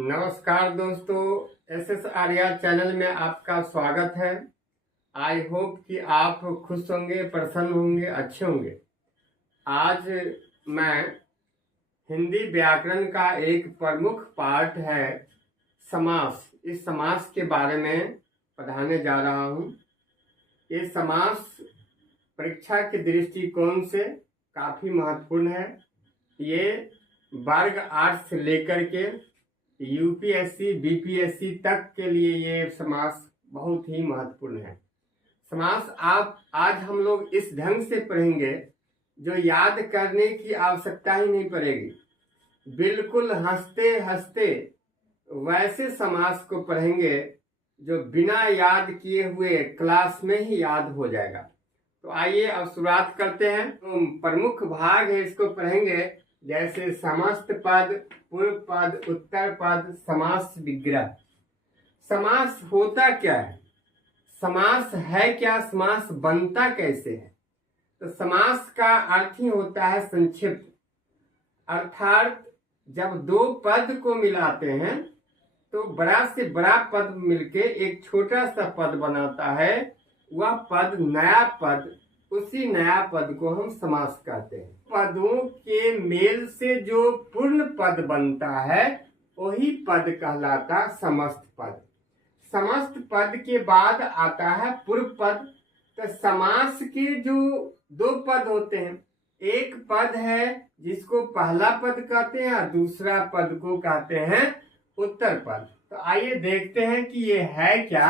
नमस्कार दोस्तों, S Arya channel में आपका स्वागत है। आई होप कि आप खुश होंगे, प्रसन्न होंगे, अच्छे होंगे। आज मैं हिंदी व्याकरण का एक प्रमुख पार्ट है समास, इस समास के बारे में पढ़ाने जा रहा हूँ। ये समास परीक्षा के दृष्टिकोण से काफ़ी महत्वपूर्ण है। ये वर्ग 8 से लेकर के यूपीएससी बीपीएससी तक के लिए ये समास बहुत ही महत्वपूर्ण है। समास आज हम लोग इस ढंग से पढ़ेंगे जो याद करने की आवश्यकता ही नहीं पड़ेगी। बिल्कुल हंसते हंसते वैसे समास को पढ़ेंगे जो बिना याद किए हुए क्लास में ही याद हो जाएगा। तो आइए अब शुरुआत करते हैं। तो प्रमुख भाग है, इसको पढ़ेंगे जैसे समस्त पद, पूर्व पद, उत्तर पद, समास विग्रह। समास होता क्या है, समास है क्या, समास बनता कैसे है? तो समास का अर्थ ही होता है संक्षिप्त, अर्थात जब दो पद को मिलाते हैं तो बड़ा से बड़ा पद मिलके एक छोटा सा पद बनाता है। वह पद नया पद, उसी नया पद को हम समास कहते हैं। पदों के मेल से जो पूर्ण पद बनता है वही पद कहलाता समस्त पद। समस्त पद के बाद आता है पूर्व पद। तो समास के जो दो पद होते हैं, एक पद है जिसको पहला पद कहते हैं और दूसरा पद को कहते हैं उत्तर पद। तो आइए देखते हैं कि ये है क्या।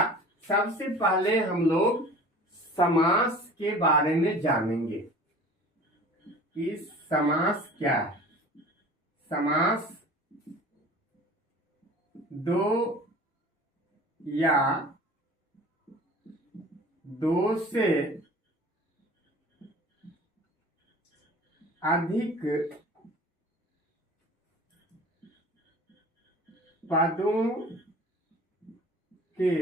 सबसे पहले हम लोग समास के बारे में जानेंगे कि समास क्या है। समास दो या दो से अधिक पदों के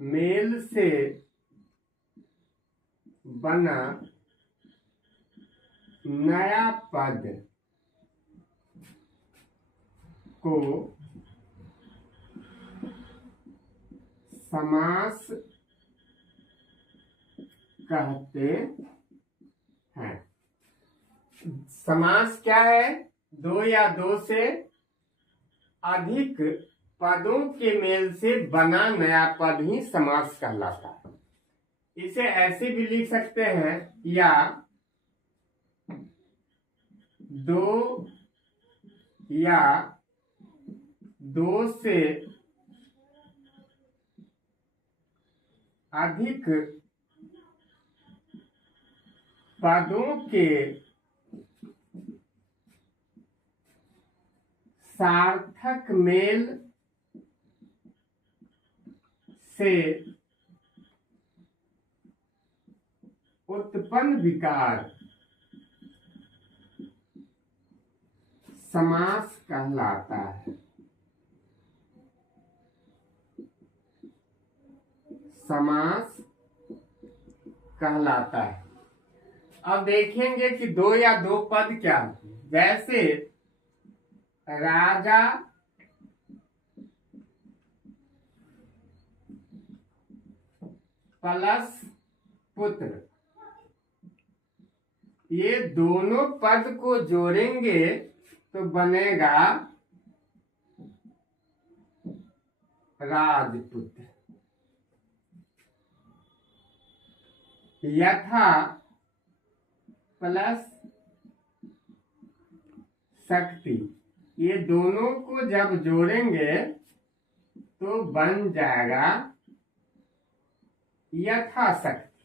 मेल से बना नया पद को समास कहते हैं। समास क्या है? दो या दो से अधिक पदों के मेल से बना नया पद ही समास कहलाता है। इसे ऐसे भी लिख सकते हैं, या दो या दो से अधिक पदों के सार्थक मेल से उत्पन्न विकार समास कहलाता है। समास कहलाता है। अब देखेंगे कि दो या दो पद क्या होते हैं। जैसे राजा प्लस पुत्र, ये दोनों पद को जोड़ेंगे तो बनेगा राजपुत्र। यथा प्लस शक्ति, ये दोनों को जब जोड़ेंगे तो बन जाएगा यथाशक्ति।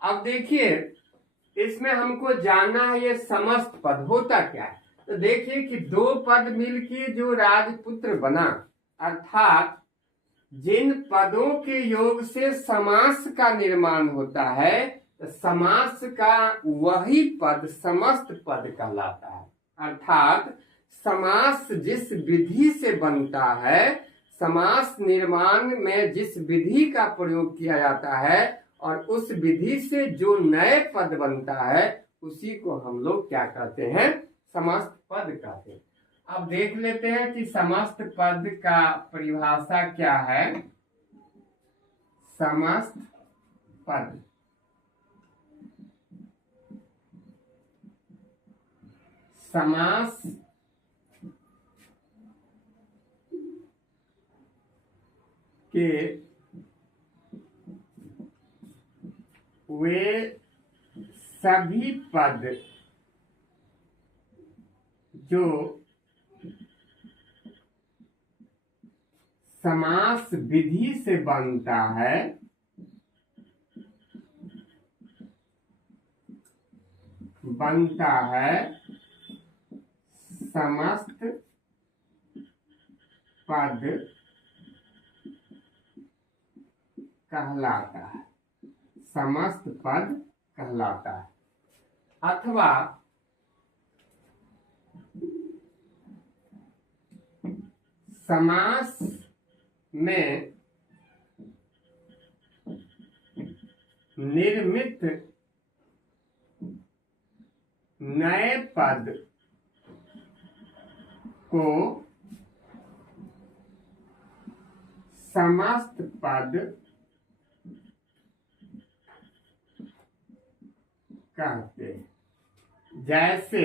अब देखिए, इसमें हमको जानना है ये समस्त पद होता क्या है। तो देखिए कि दो पद मिलके जो राजपुत्र बना, अर्थात जिन पदों के योग से समास का निर्माण होता है, तो समास का वही पद समस्त पद कहलाता है। अर्थात समास जिस विधि से बनता है, समास निर्माण में जिस विधि का प्रयोग किया जाता है और उस विधि से जो नए पद बनता है, उसी को हम लोग क्या कहते हैं? समस्त पद कहते हैं। अब देख लेते हैं कि समस्त पद का परिभाषा क्या है। समस्त पद, समास के वे सभी पद जो समास विधि से बनता है, समस्त पद कहलाता है। समस्त पद कहलाता है। अथवा समास में निर्मित नए पद को समस्त पद कहते हैं। जैसे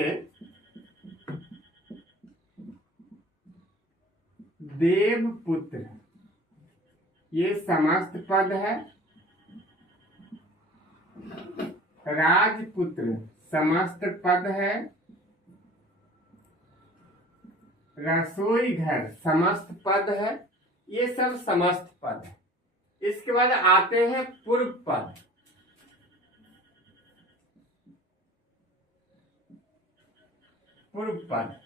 देवपुत्र, ये समस्त पद है। राजपुत्र समस्त पद है। रसोई घर समस्त पद है। ये सब समस्त पद है। इसके बाद आते हैं पूर्व पद। पूर्व पद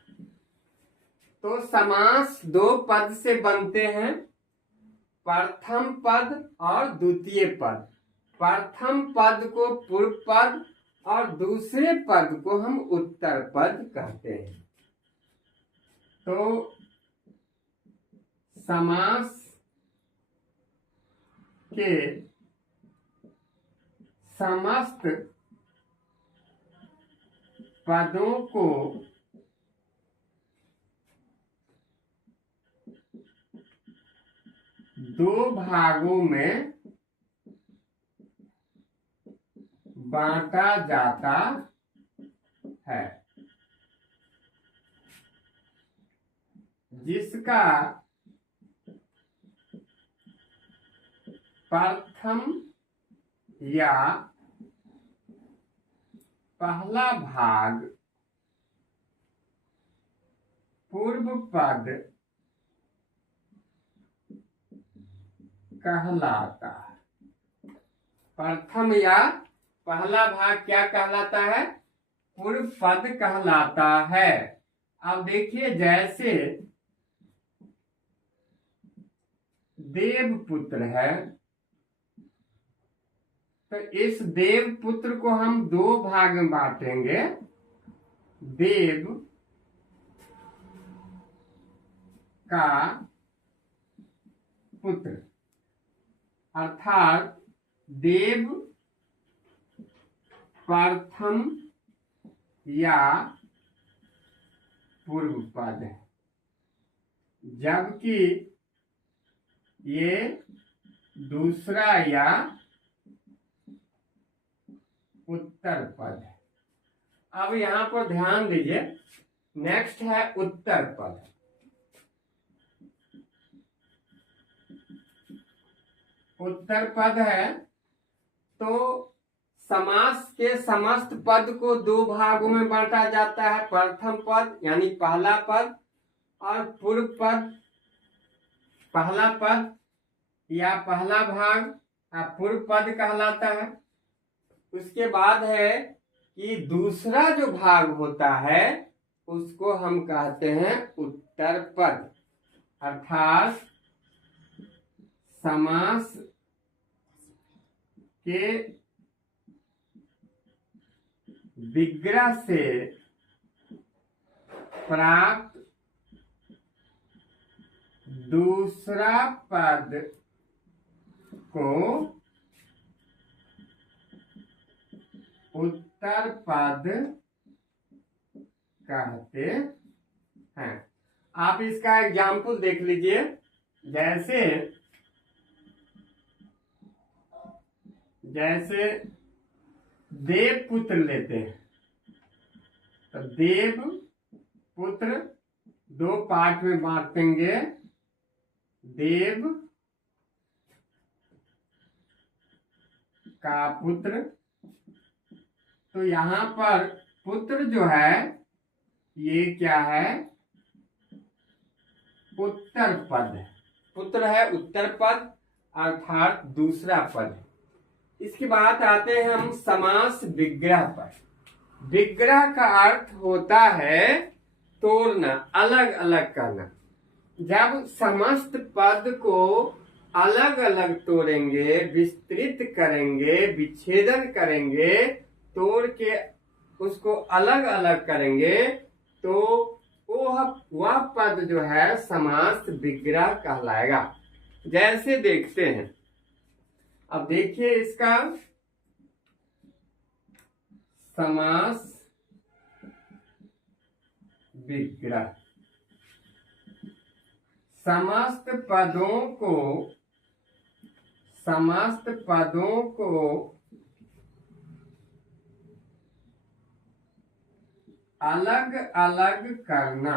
तो समास दो पद से बनते हैं, प्रथम पद और द्वितीय पद। प्रथम पद को पूर्व पद और दूसरे पद को हम उत्तर पद कहते हैं। तो समास के समस्त पदों को दो भागों में बांटा जाता है, जिसका प्रथम या पहला भाग पूर्व पद कहलाता है। प्रथम या पहला भाग क्या कहलाता है? पूर्व पद कहलाता है। अब देखिए, जैसे देवपुत्र है, तो इस देवपुत्र को हम दो भाग में बांटेंगे। देव का पुत्र, अर्थात देव प्रथम या पूर्व पद है, जबकि ये दूसरा या उत्तर पद है। अब यहां पर ध्यान दीजिए, नेक्स्ट है उत्तर पद। उत्तर पद है तो समास के समस्त पद को दो भागों में बांटा जाता है। प्रथम पद यानी पहला पद और पूर्व पद। पहला पद या पहला भाग पूर्व पद कहलाता है। उसके बाद है कि दूसरा जो भाग होता है उसको हम कहते हैं उत्तर पद, अर्थात समास के विग्रह से प्राप्त दूसरा पद को उत्तर पद कहते हैं। आप इसका एग्जाम्पल देख लीजिए। जैसे जैसे देव पुत्र लेते हैं, तो देव पुत्र दो पार्ट में बांटेंगे। देव का पुत्र, तो यहाँ पर पुत्र जो है ये क्या है, उत्तर पद है। पुत्र है उत्तर पद अर्थात दूसरा पद। इसके बाद आते हैं हम समास विग्रह पर। विग्रह का अर्थ होता है तोड़ना, अलग अलग करना। जब समस्त पद को अलग अलग तोड़ेंगे, विस्तृत करेंगे, विच्छेदन करेंगे, तोड़ के उसको अलग अलग करेंगे, तो वह पद जो है समास विग्रह कहलाएगा। जैसे देखते हैं, अब देखिए इसका समास विग्रह। समस्त पदों को अलग अलग करना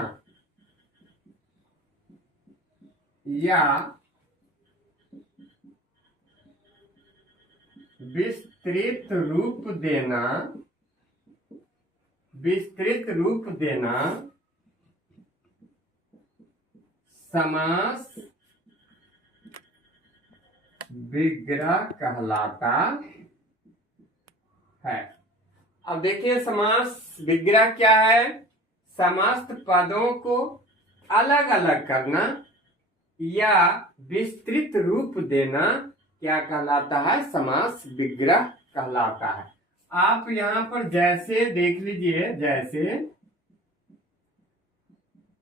या विस्तृत रूप देना समास विग्रह कहलाता है। अब देखिए समास विग्रह क्या है। समस्त पदों को अलग अलग करना या विस्तृत रूप देना क्या कहलाता है, समास विग्रह कहलाता है। आप यहाँ पर जैसे देख लीजिए, जैसे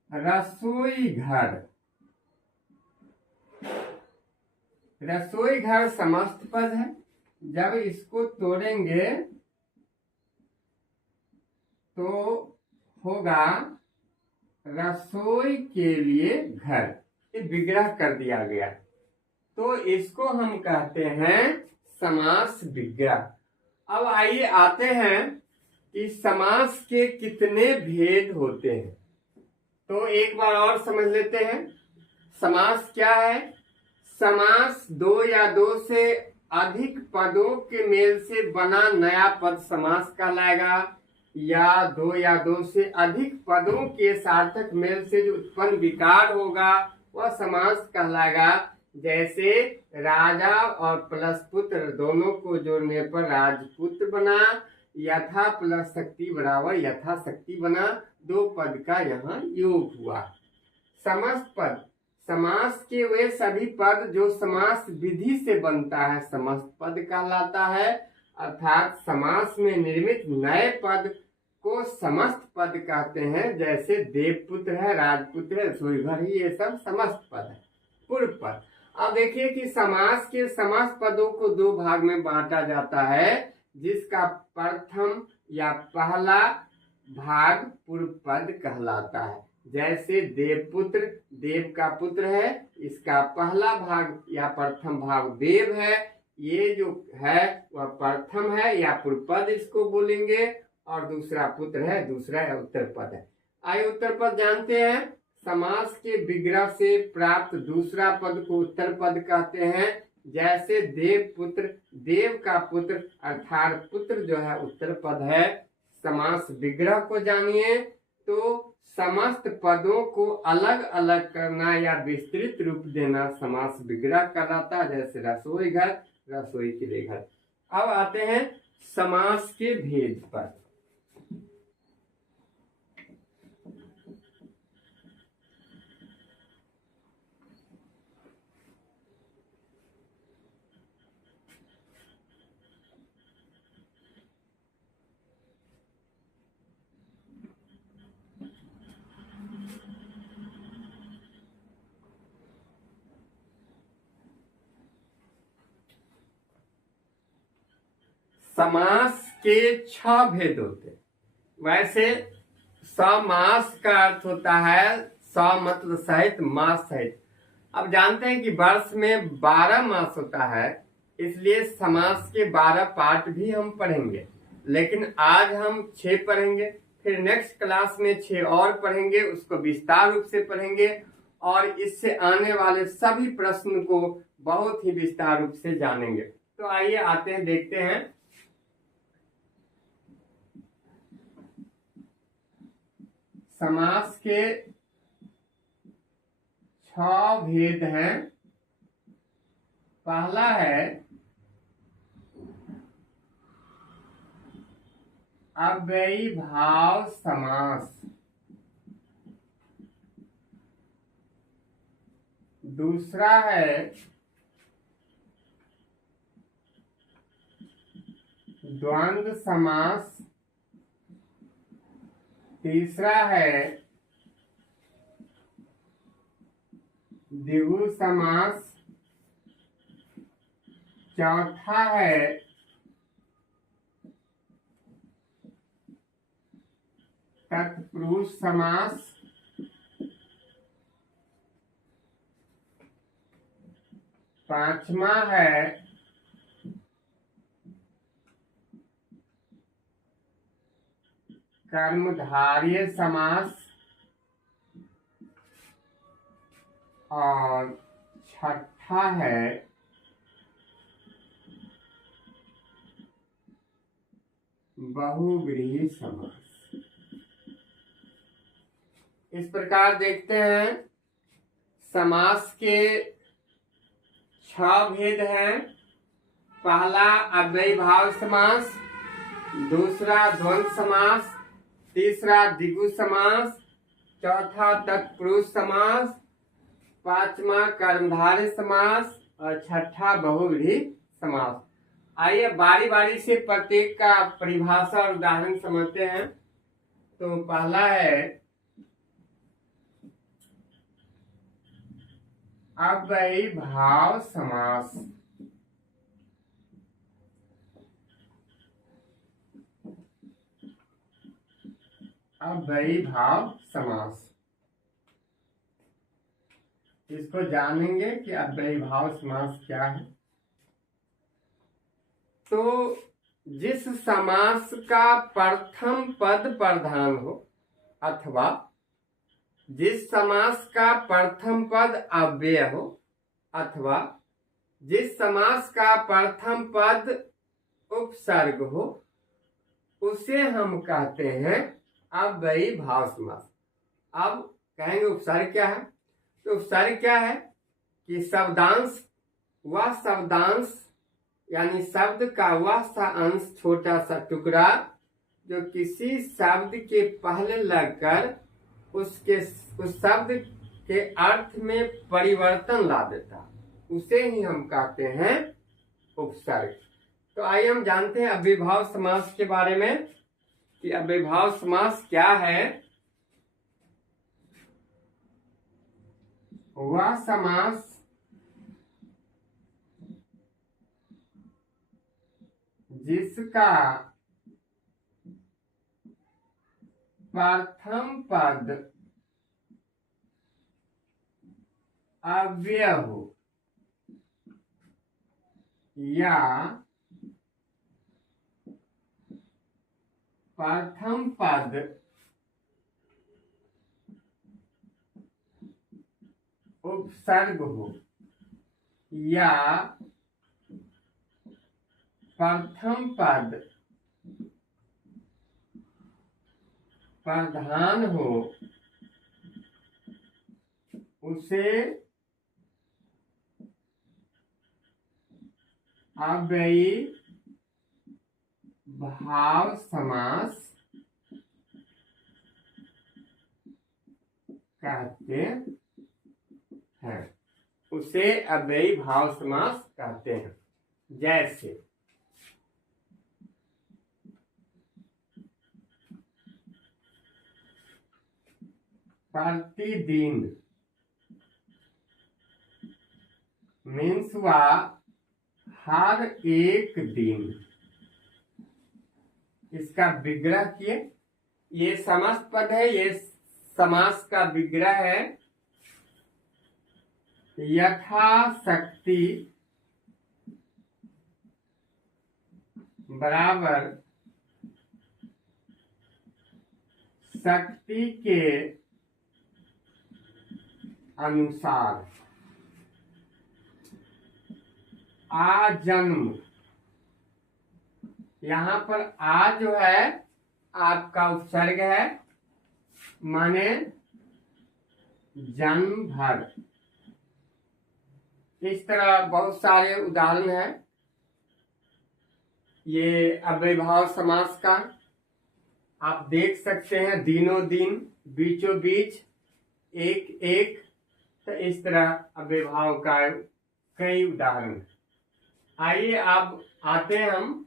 रसोई घर समस्त पद है। जब इसको तोड़ेंगे तो होगा रसोई के लिए घर, ये विग्रह कर दिया गया, तो इसको हम कहते हैं समास विग्रह। अब आइए आते हैं कि समास के कितने भेद होते हैं, तो एक बार और समझ लेते हैं। समास क्या है। समास दो या दो से अधिक पदों के मेल से बना नया पद समास कहलाएगा, या दो या दो से अधिक पदों के सार्थक मेल से जो उत्पन्न विकार होगा वह समास कहलाएगा। जैसे राजा और प्लस पुत्र दोनों को जोड़ने पर राजपुत्र बना, यथा प्लस शक्ति बराबर यथा शक्ति बना, दो पद का यहाँ योग हुआ। समस्त पद, समास के वे सभी पद जो समास विधि से बनता है समस्त पद कहलाता है। अर्थात समास में निर्मित नए पद को समस्त पद कहते हैं। जैसे देवपुत्र है, राजपुत्र है, रसोई घर, ये सब समस्त पद है, पूर्व पद। अब देखिए कि समास के समस्त पदों को दो भाग में बांटा जाता है, जिसका प्रथम या पहला भाग पूर्व पद कहलाता है। जैसे देवपुत्र, देव का पुत्र है, इसका पहला भाग या प्रथम भाग देव है, ये जो है वह प्रथम है या पूर्व पद इसको बोलेंगे, और दूसरा पुत्र है, दूसरा या उत्तर पद है। आइए उत्तर पद जानते हैं। समास के विग्रह से प्राप्त दूसरा पद को उत्तर पद कहते हैं। जैसे देव पुत्र, देव का पुत्र अर्थात पुत्र जो है उत्तर पद है। समास विग्रह को जानिए तो समस्त पदों को अलग अलग करना या विस्तृत रूप देना समास विग्रह कहलाता है। जैसे रसोई घर, रसोई के लिए घर। अब आते हैं समास के भेद पर। समास के 6 भेद होते हैं। वैसे समास का अर्थ होता है स मतलब सहित, मास सहित। अब जानते हैं कि वर्ष में 12 मास होता है, इसलिए समास के 12 पार्ट भी हम पढ़ेंगे, लेकिन आज हम 6 पढ़ेंगे। फिर नेक्स्ट क्लास में 6 और पढ़ेंगे, उसको विस्तार रूप से पढ़ेंगे और इससे आने वाले सभी प्रश्न को बहुत ही विस्तार रूप से जानेंगे। तो आइए आते हैं, देखते हैं। समास के 6 भेद हैं। पहला है अव्ययीभाव समास, दूसरा है द्वंद्व समास, तीसरा है द्विगु समास, चौथा है तत्पुरुष समास, पांचवा है कर्मधारय समास और छठा है बहुव्रीहि समास। इस प्रकार देखते हैं, समास के 6 भेद हैं। पहला अव्ययीभाव समास, दूसरा द्वंद्व समास, तीसरा द्विगु समास, चौथा तत्पुरुष समास, पांचवा कर्मधारय समास और छठा बहुव्रीहि समास। आइए बारी बारी से प्रत्येक का परिभाषा और उदाहरण समझते हैं। तो पहला है अव्ययीभाव समास। अव्ययीभाव समास, इसको जानेंगे कि अव्ययीभाव समास क्या है। तो जिस समास का प्रथम पद प्रधान हो अथवा जिस समास का प्रथम पद अव्यय हो अथवा जिस समास का प्रथम पद उपसर्ग हो, उसे हम कहते हैं अव्ययीभाव समास। अब कहेंगे उपसर्ग क्या है? तो उपसर्ग क्या है कि शब्दांश, वह शब्दांश यानी शब्द का वह सा अंश, छोटा सा टुकड़ा जो किसी शब्द के पहले लगकर उस शब्द के अर्थ में परिवर्तन ला देता, उसे ही हम कहते हैं उपसर्ग। तो आइए हम जानते हैं अव्ययीभाव समास के बारे में कि अव्ययीभाव समास क्या है। वह समास जिसका प्रथम पद अव्यय हो या प्रथम पद उपसर्ग हो या प्रथम पद प्रधान हो, उसे अव्ययीभाव समास कहते हैं। उसे अव्ययीभाव समास कहते हैं। जैसे प्रतिदिन मीन्स वा हर एक दिन। इसका विग्रह किए, ये समस्त पद है, ये समास का विग्रह है यथाशक्ति बराबर शक्ति के अनुसार। आजन्म, यहाँ पर आ जो है आपका उपसर्ग है, माने जन्म भर। इस तरह बहुत सारे उदाहरण हैं ये अव्ययभाव समास का, आप देख सकते हैं। दिनों दिन, बीचों बीच, एक एक, तो इस तरह अव्ययभाव का कई उदाहरण। आइए अब आते हैं हम,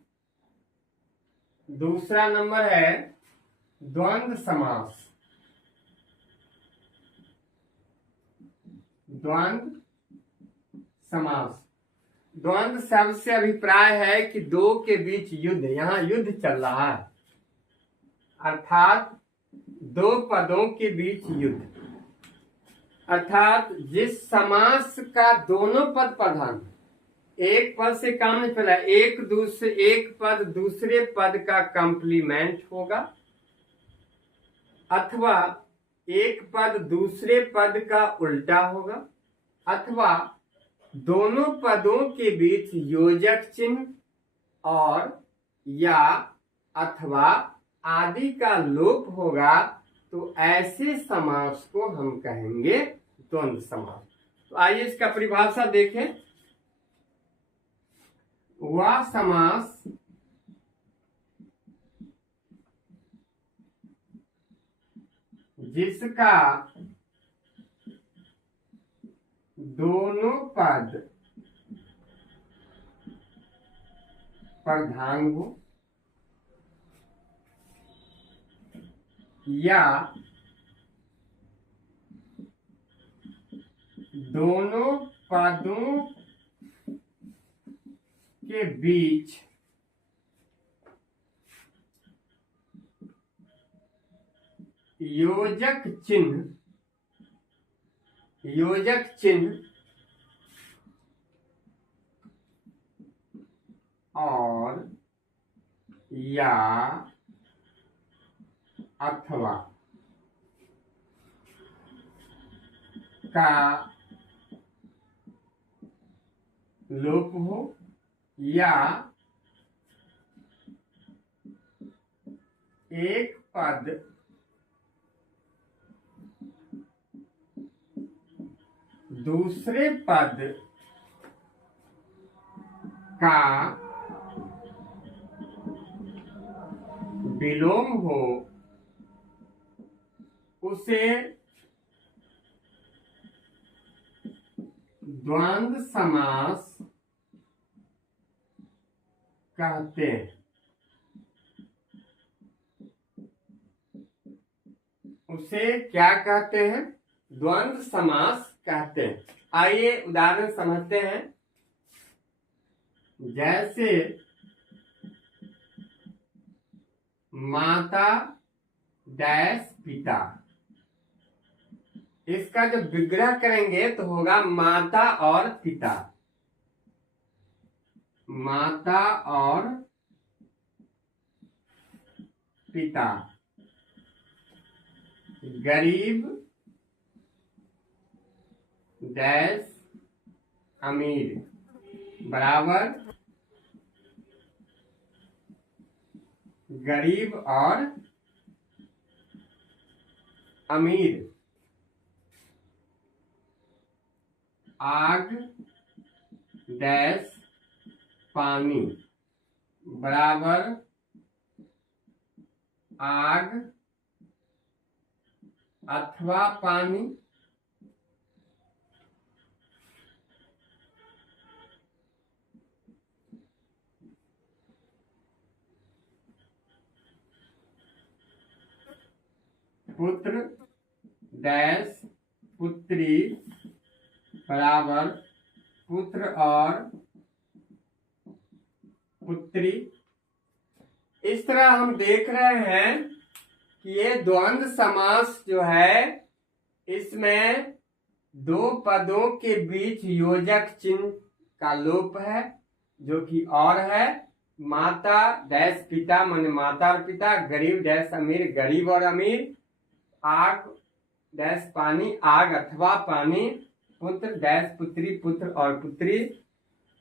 दूसरा नंबर है द्वंद्व समास। द्वंद्व समास, द्वंद्व शब्द से अभिप्राय है कि दो के बीच युद्ध, यहाँ युद्ध चल रहा है, अर्थात दो पदों के बीच युद्ध। अर्थात जिस समास का दोनों पद प्रधान, एक पद से काम नहीं चला, एक पद दूसरे पद का कंप्लीमेंट होगा, अथवा एक पद दूसरे पद का उल्टा होगा, अथवा दोनों पदों के बीच योजक चिन्ह और या अथवा आदि का लोप होगा, तो ऐसे समास को हम कहेंगे द्वंद्व समास। तो आइए इसका परिभाषा देखें। वह समास जिसका दोनों पद प्रधान हो या दोनों पदों के बीच योजक चिन्ह और या अथवा का लोप हो या एक पद दूसरे पद का विलोम हो, उसे द्वंद्व समास कहते हैं। उसे क्या कहते हैं? द्वंद्व समास कहते हैं। आइए उदाहरण समझते हैं। जैसे माता डैश पिता, इसका जब विग्रह करेंगे तो होगा माता और पिता। माता और पिता। गरीब डैश अमीर बराबर गरीब और अमीर। आग डैश पानी बराबर आग अथवा पानी। पुत्र डैश पुत्री बराबर पुत्र और पुत्री। इस तरह हम देख रहे हैं कि ये द्वंद्व समास जो है इसमें दो पदों के बीच योजक चिन्ह का लोप है, जो कि और है माता डैश पिता माने माता और पिता, गरीब डैश अमीर गरीब और अमीर, आग डैश पानी आग अथवा पानी, पुत्र डैश पुत्री पुत्र और पुत्री।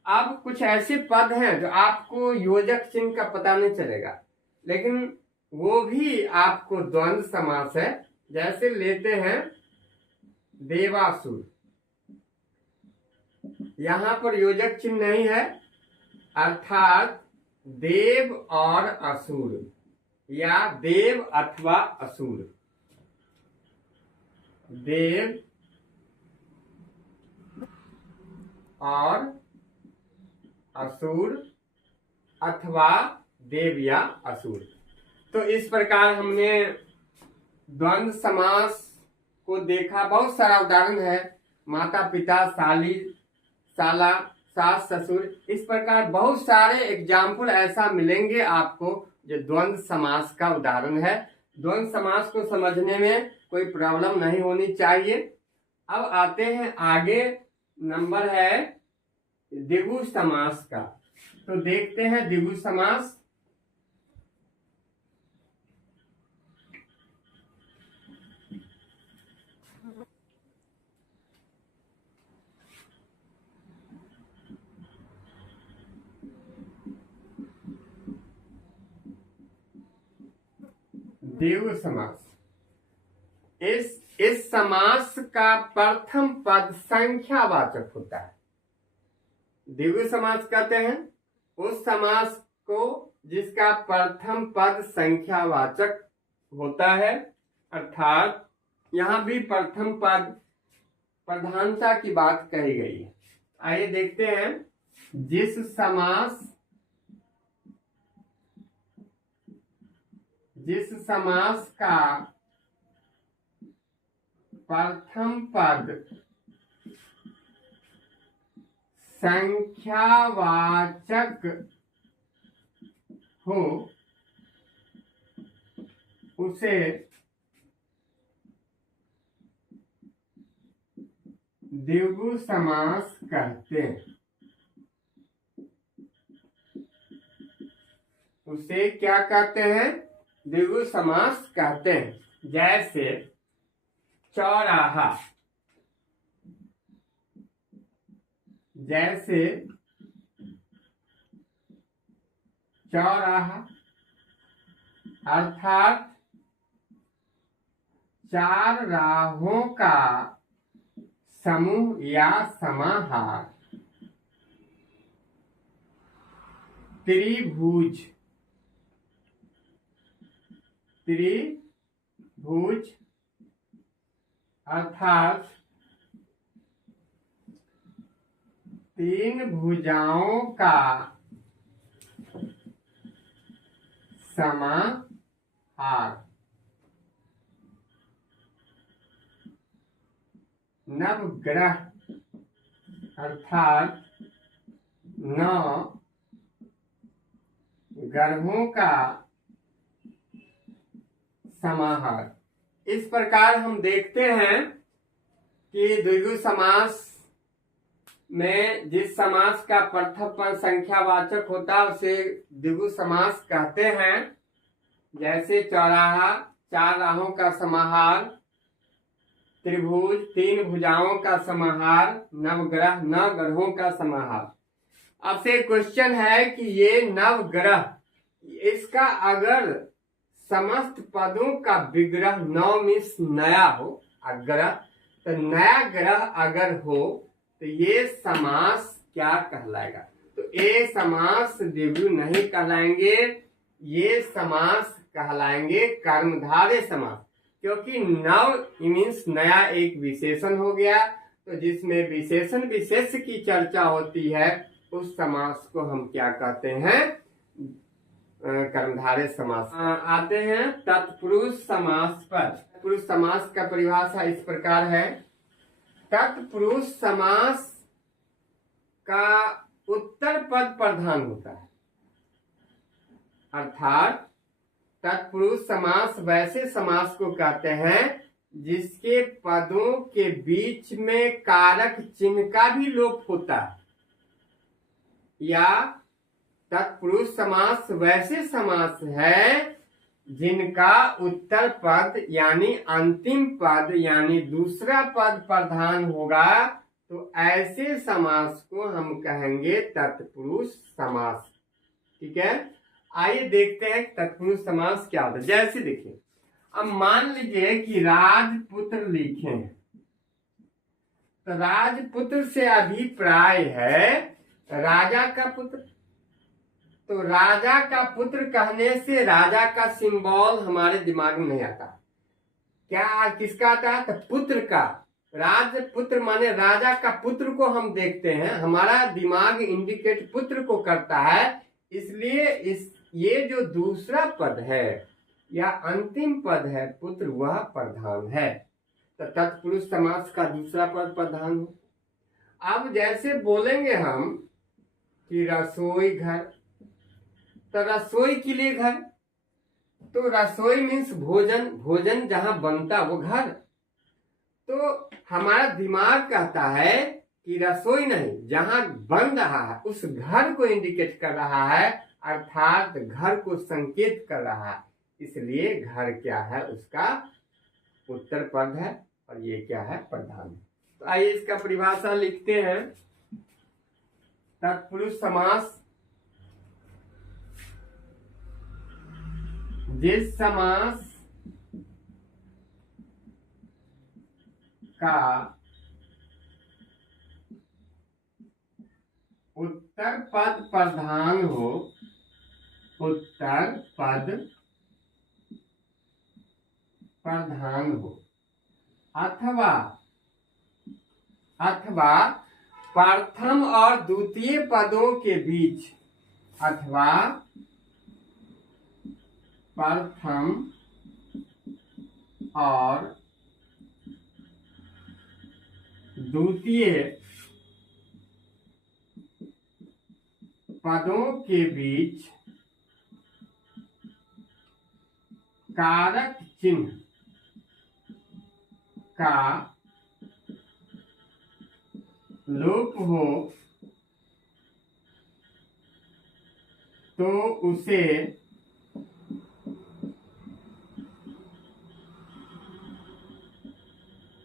अब कुछ ऐसे पद हैं जो आपको योजक चिन्ह का पता नहीं चलेगा, लेकिन वो भी आपको द्वंद्व समास है। जैसे लेते हैं देवासुर, यहां पर योजक चिन्ह नहीं है, अर्थात देव और असुर या देव अथवा असुर, देव और असुर अथवा देव या असुर। तो इस प्रकार हमने द्वंद्व समास को देखा। बहुत सारा उदाहरण है, माता पिता साली साला सास ससुर, इस प्रकार बहुत सारे एग्जाम्पल ऐसा मिलेंगे आपको जो द्वंद्व समास का उदाहरण है। द्वंद्व समास को समझने में कोई प्रॉब्लम नहीं होनी चाहिए। अब आते हैं आगे, नंबर है द्विगु समास का। तो देखते हैं द्विगु समास। द्विगु समास, इस समास का प्रथम पद संख्यावाचक होता है। द्विगु समास कहते हैं उस समास को जिसका प्रथम पद संख्यावाचक होता है, अर्थात यहां भी प्रथम पद प्रधानता की बात कही गई है। आइए देखते हैं, जिस समास का प्रथम पद संख्यावाचक हो उसे द्विगु समास कहते हैं। उसे क्या कहते हैं? द्विगु समास कहते हैं। जैसे चौराहा, जैसे चौराहा अर्थात चार राहों का समूह या समाहार। त्रिभुज, त्रिभुज अर्थात तीन भुजाओं का समाहार। नवग्रह अर्थात 9 ग्रहों का समाहार। इस प्रकार हम देखते हैं कि द्विगु समास में जिस समास का प्रथम पद संख्यावाचक होता है उसे द्विगु समास कहते हैं। जैसे चौराहा, चार राहों का समाहार, त्रिभुज, तीन भुजाओं का समाहार, नवग्रह, 9 ग्रहों का समाहार। अब से क्वेश्चन है कि ये नवग्रह, इसका अगर समस्त पदों का विग्रह 9 मीन्स नया हो, ग्रह, तो नया ग्रह अगर हो तो ये समास क्या कहलाएगा? तो ये समास द्विगु नहीं कहलाएंगे, ये समास कहलाएंगे कर्मधारय समास, क्योंकि नव मीन्स नया एक विशेषण हो गया। तो जिसमें विशेषण विशेष की चर्चा होती है उस समास को हम क्या कहते हैं? कर्मधारय समास। आते हैं तत्पुरुष समास पर। तत्पुरुष समास का परिभाषा इस प्रकार है, तत्पुरुष समास का उत्तर पद प्रधान होता है, अर्थात तत्पुरुष समास वैसे समास को कहते हैं जिसके पदों के बीच में कारक चिन्ह का भी लोप होता है, या तत्पुरुष समास वैसे समास है जिनका उत्तर पद यानी अंतिम पद यानी दूसरा पद प्रधान होगा, तो ऐसे समास को हम कहेंगे तत्पुरुष समास। ठीक है, आइए देखते हैं तत्पुरुष समास क्या होता है। जैसे देखिए, अब मान लीजिए कि राजपुत्र लिखे हैं, तो राजपुत्र से अभिप्राय है राजा का पुत्र। तो राजा का पुत्र कहने से राजा का सिंबल हमारे दिमाग में नहीं आता। क्या किसका आता है? तो पुत्र का। राजपुत्र माने राजा का पुत्र को हम देखते हैं, हमारा दिमाग इंडिकेट पुत्र को करता है, इसलिए ये जो दूसरा पद है या अंतिम पद है पुत्र, वह प्रधान है। तो तत्पुरुष समास का दूसरा पद प्रधान हो। अब जैसे बोलेंगे हम कि रसोई घर, तो रसोई के लिए घर, तो रसोई मीन्स भोजन, भोजन जहां बनता वो घर। तो हमारा दिमाग कहता है कि रसोई नहीं, जहां बन रहा है उस घर को इंडिकेट कर रहा है, अर्थात घर को संकेत कर रहा है, इसलिए घर क्या है? उसका उत्तर पद है और ये क्या है? प्रधान। तो आइए इसका परिभाषा लिखते हैं। तत्पुरुष समास जिस समास का उत्तर पद प्रधान हो, उत्तर पद प्रधान हो, अथवा प्रथम और द्वितीय पदों के बीच, अथवा प्रथम और द्वितीय पदों के बीच कारक चिन्ह का लोप हो, तो उसे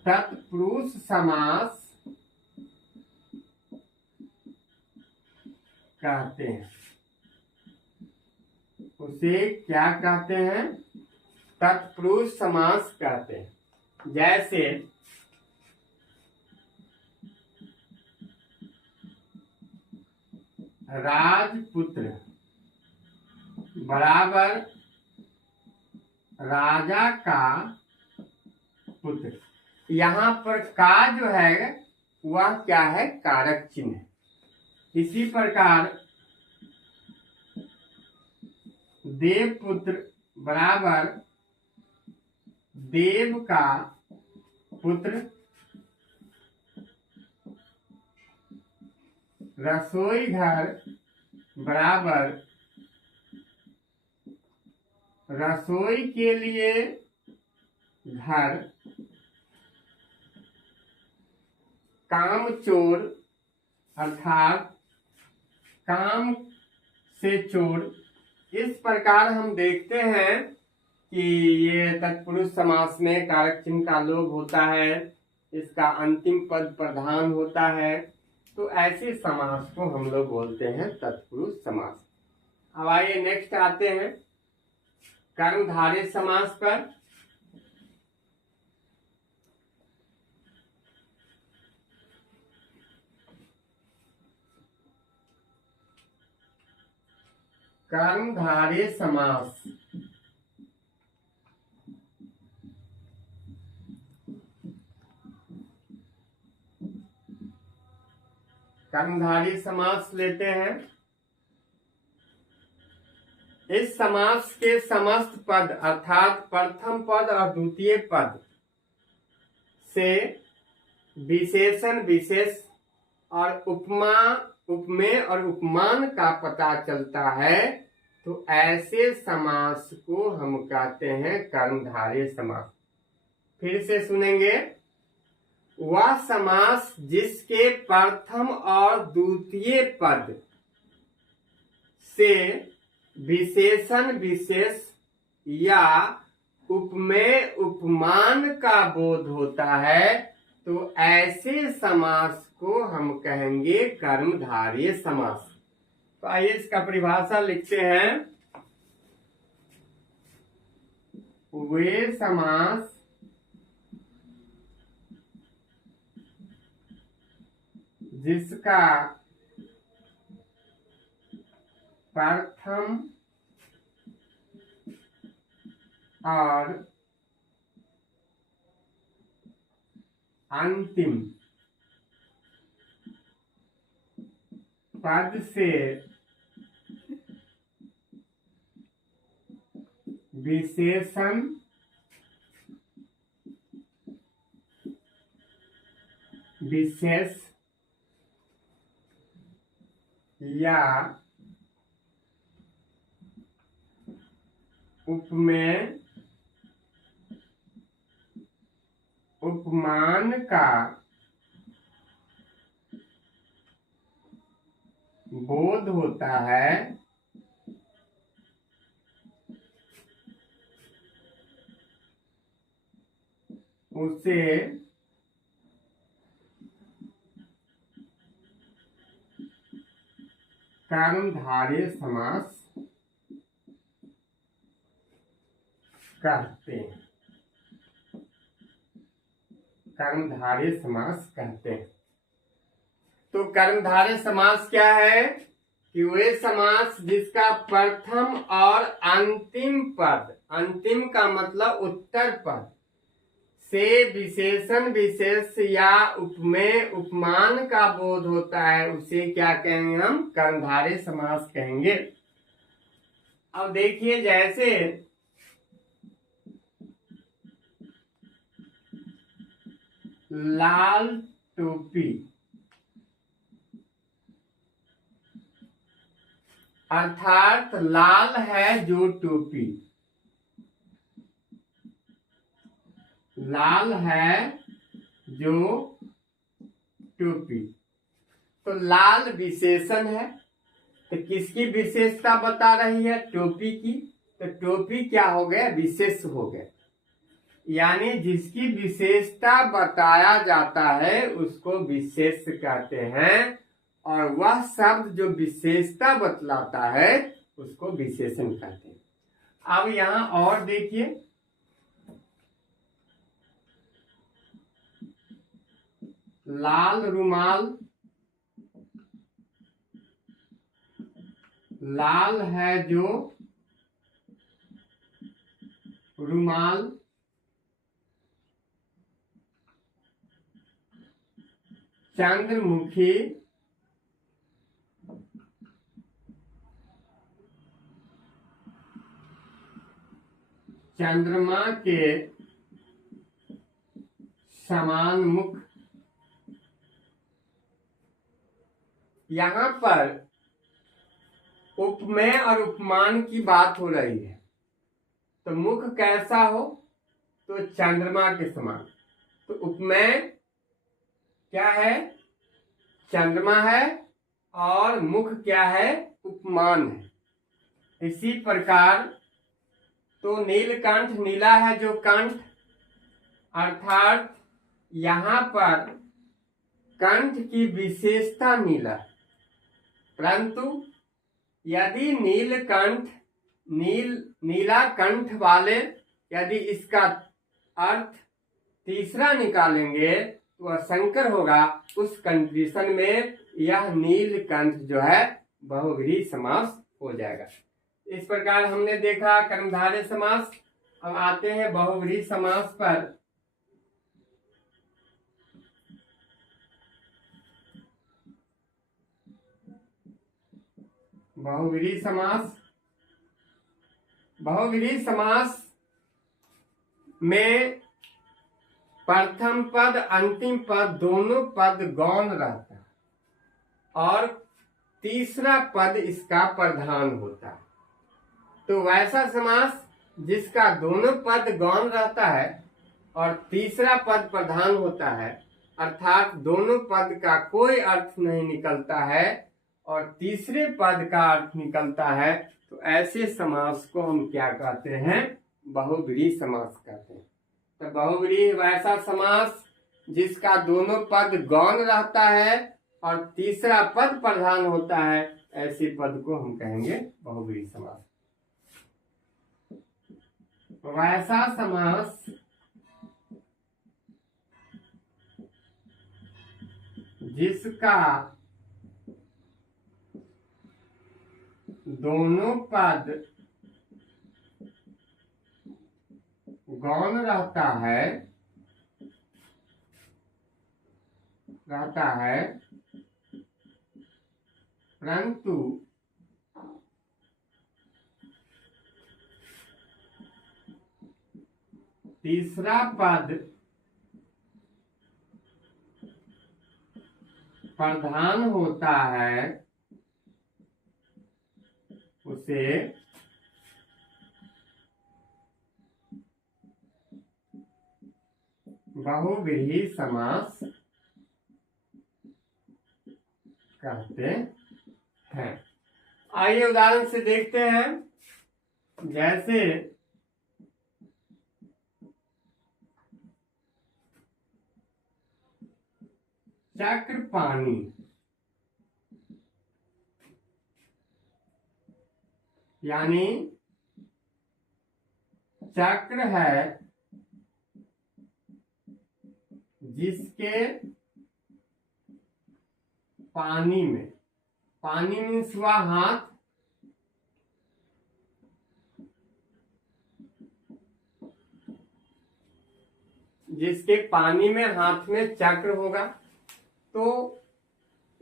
तत्पुरुष समास कहते हैं। उसे क्या कहते हैं? तत्पुरुष समास कहते हैं। जैसे राजपुत्र बराबर राजा का पुत्र, यहाँ पर का जो है वह क्या है? कारक चिन्ह। इसी प्रकार देवपुत्र बराबर देव का पुत्र, रसोई घर बराबर रसोई के लिए घर, कामचोर अर्थात काम से चोर। इस प्रकार हम देखते हैं कि ये तत्पुरुष समास में कारक चिन्ह का लोप होता है, इसका अंतिम पद प्रधान होता है, तो ऐसे समास को हम लोग बोलते हैं तत्पुरुष समास। अब आइए नेक्स्ट आते हैं कर्मधारय समास पर। कर्मधारय समास कर्मधारय समास लेते हैं। इस समास के समस्त पद अर्थात प्रथम पद और द्वितीय पद से विशेषण विशेष और उपमा उपमेय और उपमान का पता चलता है, तो ऐसे समास को हम कहते हैं कर्मधारय समास। फिर से सुनेंगे, वह समास जिसके प्रथम और द्वितीय पद से विशेषण विशेष या उपमेय उपमान का बोध होता है, तो ऐसे समास को हम कहेंगे कर्मधारय समास। तो आइए इसका परिभाषा लिखते हैं। वे समास जिसका प्रथम और अंतिम पद से विशेषण विशेष या उपमेय उपमान का बोध होता है, उसे कर्मधारय समास कहते हैं। कर्मधारय समास कहते हैं। तो कर्मधारय समास क्या है कि वे समास जिसका प्रथम और अंतिम पद, अंतिम का मतलब उत्तर पद से विशेषण विशेष या उपमेय उपमान का बोध होता है, उसे क्या कहेंगे हम? कर्मधारय समास कहेंगे। अब देखिए, जैसे लाल टोपी, अर्थात लाल है जो टोपी, लाल है जो टोपी। तो लाल विशेषण है, तो किसकी विशेषता बता रही है? टोपी की। तो टोपी क्या हो गया? विशेष हो गया। यानी जिसकी विशेषता बताया जाता है उसको विशेष कहते हैं, और वह शब्द जो विशेषता बतलाता है उसको विशेषण कहते हैं। अब यहां और देखिए, लाल रुमाल, लाल है जो रुमाल, चंद्रमुखी, चंद्रमा के समान मुख। यहां पर उपमेय और उपमान की बात हो रही है। तो मुख कैसा हो? तो चंद्रमा के समान। तो उपमेय क्या है? चंद्रमा है, और मुख क्या है? उपमान है। इसी प्रकार तो नीलकंठ, नीला है जो कंठ, अर्थात यहां पर कंठ की विशेषता नीला है, परंतु यदि नीलकंठ नीला कंठ वाले यदि इसका अर्थ तीसरा निकालेंगे तो वह संकर होगा। उस कंडीशन में यह नीलकंठ जो है बहुव्रीहि समास हो जाएगा। इस प्रकार हमने देखा कर्मधारय समास। अब आते हैं बहुव्रीहि समास पर। बहुव्रीहि समास, बहुव्रीहि समास में प्रथम पद अंतिम पद दोनों पद गौण रहता है और तीसरा पद इसका प्रधान होता है। तो वैसा समास जिसका दोनों पद गौण रहता है और तीसरा पद प्रधान होता है, अर्थात दोनों पद का कोई अर्थ नहीं निकलता है और तीसरे पद का अर्थ निकलता है, तो ऐसे समास को हम क्या कहते हैं? बहुब्रीहि समास कहते हैं। तो बहुब्रीहि वैसा समास जिसका दोनों पद गौण रहता है और तीसरा पद प्रधान होता है, ऐसे पद को हम कहेंगे बहुब्रीहि समास। वैसा समास जिसका दोनों पद गौण रहता है परंतु तीसरा पद प्रधान होता है, उसे बहुब्रीहि समास कहते हैं। आइए उदाहरण से देखते हैं। जैसे चक्रपाणि, यानी चक्र है जिसके पानी मीन्स हुआ हाथ, जिसके पानी में हाथ में चक्र होगा, तो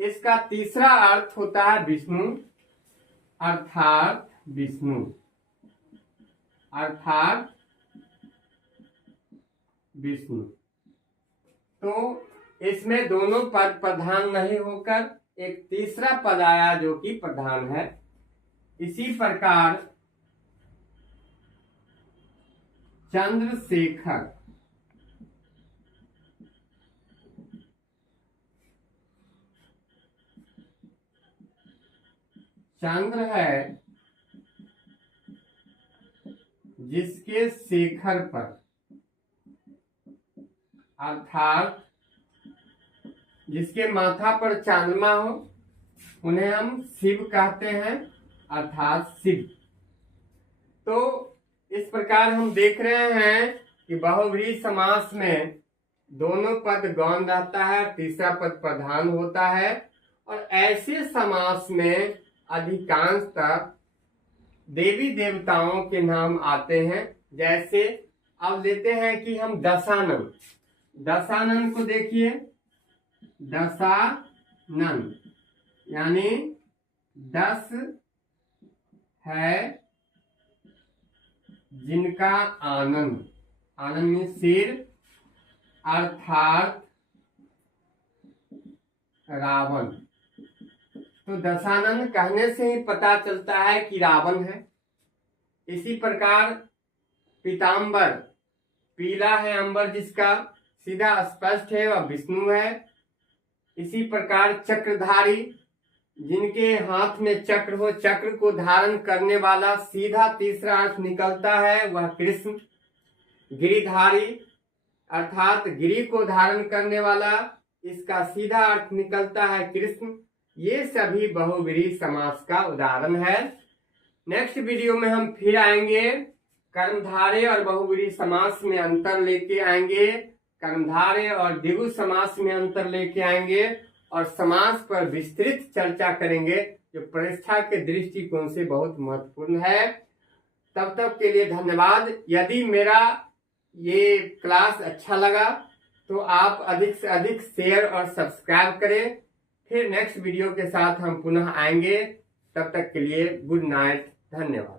इसका तीसरा अर्थ होता है विष्णु, अर्थात विष्णु। तो इसमें दोनों पद प्रधान नहीं होकर एक तीसरा पद आया जो कि प्रधान है। इसी प्रकार चंद्रशेखर, चंद्र है जिसके शेखर पर, अर्थात जिसके माथा पर चांद्रमा हो, उन्हें हम शिव कहते हैं, अर्थात शिव। तो इस प्रकार हम देख रहे हैं कि बहुब्रीहि समास में दोनों पद गौण रहता है, तीसरा पद प्रधान होता है, और ऐसे समास में अधिकांशतः देवी देवताओं के नाम आते हैं। जैसे अब लेते हैं कि हम दशानन को देखिए। दशानन यानी 10 है जिनका आनंद में सिर, अर्थात रावण। तो दशानन कहने से ही पता चलता है कि रावण है। इसी प्रकार पीतांबर, पीला है अंबर जिसका, सीधा स्पष्ट है वह विष्णु है। इसी प्रकार चक्रधारी, जिनके हाथ में चक्र हो, चक्र को धारण करने वाला, सीधा तीसरा अर्थ निकलता है वह कृष्ण। गिरिधारी अर्थात गिरि को धारण करने वाला, इसका सीधा अर्थ निकलता है कृष्ण। ये सभी बहुब्रीहि समास का उदाहरण है। नेक्स्ट वीडियो में हम फिर आएंगे, कर्मधारय और बहुब्रीहि समास में अंतर लेके आएंगे, कर्मधारय और द्विगु समास में अंतर लेके आएंगे और समास पर विस्तृत चर्चा करेंगे, जो परीक्षा के दृष्टिकोण से बहुत महत्वपूर्ण है। तब तक के लिए धन्यवाद। यदि मेरा ये क्लास अच्छा लगा तो आप अधिक से अधिक शेयर और सब्सक्राइब करें। फिर नेक्स्ट वीडियो के साथ हम पुनः आएंगे। तब तक के लिए गुड नाइट, धन्यवाद।